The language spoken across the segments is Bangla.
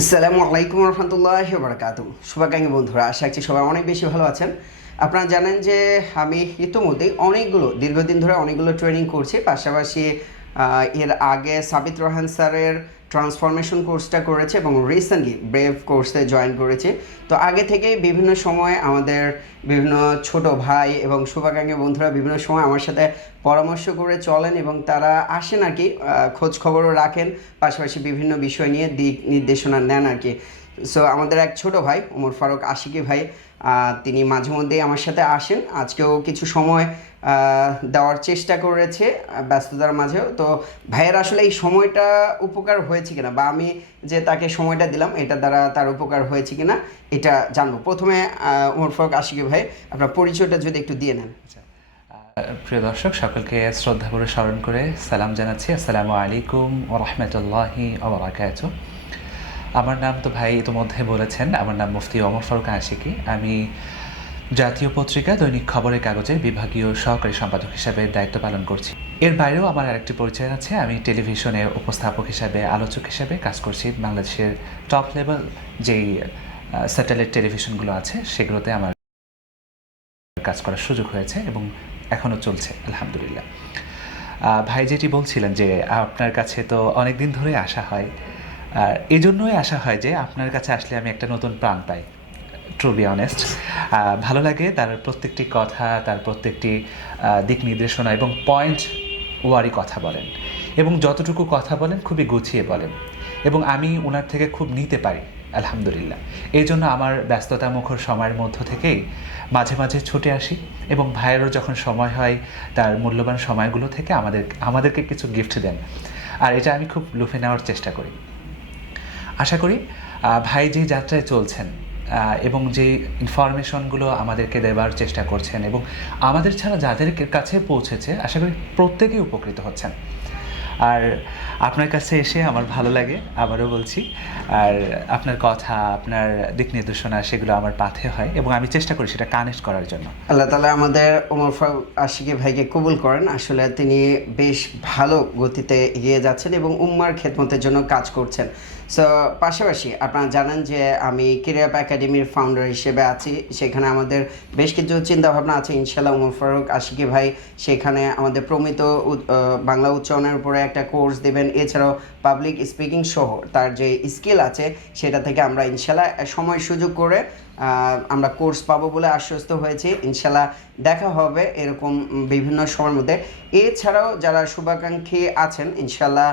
আসসালামু আলাইকুম রহমতুল্লাহি ওয়া বারাকাতুহু। শুভাকাঙ্ক্ষী বন্ধুরা, আশা করছি সবাই অনেক বেশি ভালো আছেন। আপনারা জানেন যে আমি ইতিমধ্যেই দীর্ঘদিন ধরে অনেকগুলো ট্রেনিং করছি। পাশাপাশি এর আগে সাবিত রোহান স্যারের ট্রান্সফরমেশন কোর্সটা করেছে এবং রিসেন্টলি ব্রেভ কোর্সে জয়েন করেছি। তো আগে থেকেই বিভিন্ন সময় আমাদের বিভিন্ন ছোট ভাই এবং শুভাকাঙ্ক্ষী বন্ধুরা বিভিন্ন সময় আমার সাথে পরামর্শ করে চলেন এবং তারা আসেন আর কি, খোঁজ খবরও রাখেন, পাশাপাশি বিভিন্ন বিষয় নিয়ে দিক নির্দেশনা নেন আর কি। সো আমাদের এক ছোট ভাই ওমর ফারুক আশিকি ভাই, তিনি মাঝে মধ্যেই আমার সাথে আসেন। আজকেও কিছু সময় দেওয়ার চেষ্টা করেছে ব্যস্ততার মাঝেও। তো ভাইয়ের আসলে এই সময়টা উপকার হয়েছে কিনা, বা আমি যে তাকে সময়টা দিলাম এটা দ্বারা তার উপকার হয়েছে কিনা এটা জানবো। প্রথমে ওমর ফারুক আশিকি ভাই, আপনার পরিচয়টা যদি একটু দিয়ে নেন। প্রিয় দর্শক, সকলকে শ্রদ্ধা করে স্মরণ করে সালাম জানাচ্ছি। আসসালামু আলাইকুম ওয়া রাহমাতুল্লাহি ওয়া বারাকাতুহু। আমার নাম তো ভাই ইতিমধ্যে বলেছেন, আমার নাম মুফতি ওমর ফারুক আশিকি। আমি জাতীয় পত্রিকা দৈনিক খবরের কাগজের বিভাগীয় সহকারী সম্পাদক হিসাবে দায়িত্ব পালন করছি। এর বাইরেও আমার আরেকটি পরিচয় আছে, আমি টেলিভিশনে উপস্থাপক হিসাবে, আলোচক হিসাবে কাজ করছি। বাংলাদেশের টপ লেভেল যেই স্যাটেলাইট টেলিভিশনগুলো আছে সেগুলোতে আমার কাজ করার সুযোগ হয়েছে এবং এখনও চলছে আলহামদুলিল্লাহ। ভাই যেটি বলছিলেন যে আপনার কাছে তো অনেক দিন ধরে আসা হয়, আর এই জন্যই আসা হয় যে আপনার কাছে আসলে আমি একটা নতুন প্রাণ পাই। ট্রু বি অনেস্ট, ভালো লাগে তার প্রত্যেকটি কথা, তার প্রত্যেকটি দিক নির্দেশনা এবং পয়েন্ট ওয়ারি কথা বলেন, এবং যতটুকু কথা বলেন খুবই গুছিয়ে বলেন, এবং আমি ওনার থেকে খুব নিতে পারি আলহামদুলিল্লাহ। এই জন্য আমার ব্যস্ততা মুখর সময়ের মধ্য থেকেই মাঝে মাঝে ছুটে আসি, এবং ভাইয়েরও যখন সময় হয় তার মূল্যবান সময়গুলো থেকে আমাদেরকে কিছু গিফট দেন, আর এটা আমি খুব লুফে নেওয়ার চেষ্টা করি। আশা করি ভাই যে যাত্রায় চলছেন এবং যে ইনফরমেশনগুলো আমাদেরকে দেওয়ার চেষ্টা করছেন এবং আমাদের ছাড়া যাদের কাছে পৌঁছেছে, আশা করি প্রত্যেকেই উপকৃত হচ্ছেন। আর আপনার কাছে এসে আমার ভালো লাগে, আবারও বলছি। আর আপনার কথা, আপনার দিক নির্দেশনা, সেগুলো আমার পাথে হয় এবং আমি চেষ্টা করি সেটা কানেক্ট করার জন্য। আল্লাহ তাআলা আমাদের ওমর ফারুক আশিকি ভাইকে কবুল করেন। আসলে তিনি বেশ ভালো গতিতে এগিয়ে যাচ্ছেন এবং উম্মার খেদমতের জন্য কাজ করছেন। সো পাশাপাশি আপনারা জানেন যে আমি কেরিয়ার একাডেমির ফাউন্ডার হিসেবে আছি। সেখানে আমাদের বেশ কিছু চিন্তাভাবনা আছে। ইনশাল্লাহ ওমর ফারুক আশিকি ভাই সেখানে আমাদের প্রমিত বাংলা উচ্চারণের উপরে একটা কোর্স দেবেন। এছাড়াও পাবলিক স্পিকিং সহ তার যে স্কিল আছে সেটা থেকে আমরা ইনশাল্লাহ সময় সুযোগ করে আমরা কোর্স পাবো বলে আশ্বস্ত হয়েছি। ইনশাল্লাহ দেখা হবে এরকম বিভিন্ন সময়ের মধ্যে। এছাড়াও যারা শুভাকাঙ্ক্ষী আছেন, ইনশাল্লাহ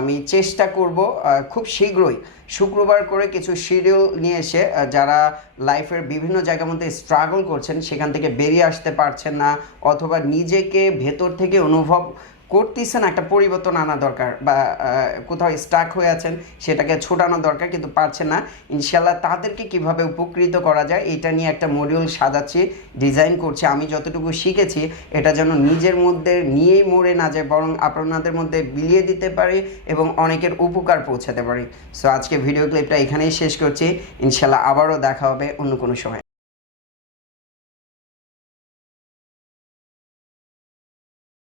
আমি চেষ্টা করব খুব শীঘ্রই শুক্রবার করে কিছু শিডিউল নিয়ে এসে যারা লাইফের বিভিন্ন জায়গার মধ্যে স্ট্রাগল করছেন, সেখান থেকে বেরিয়ে আসতে পারছেন না, অথবা নিজেকে ভেতর থেকে অনুভব করতেছেন একটা পরিবর্তন আনা দরকার, বা কোথাও স্টাক হয়ে আছেন সেটাকে ছোটানো দরকার কিন্তু পারছেন না, ইনশাল্লাহ তাদেরকে কিভাবে উপকৃত করা যায় এটা নিয়ে একটা মডিউল সাজাচ্ছি, ডিজাইন করছি। আমি যতটুকু শিখেছি এটা যেন নিজের মধ্যে নিয়েই মরে না যায়, বরং আপনাদের মধ্যে বিলিয়ে দিতে পারি এবং অনেকের উপকার পৌঁছাতে পারি। সো আজকে ভিডিও ক্লিপটা এখানেই শেষ করছি। ইনশাল্লাহ আবারও দেখা হবে অন্য কোনো সময়।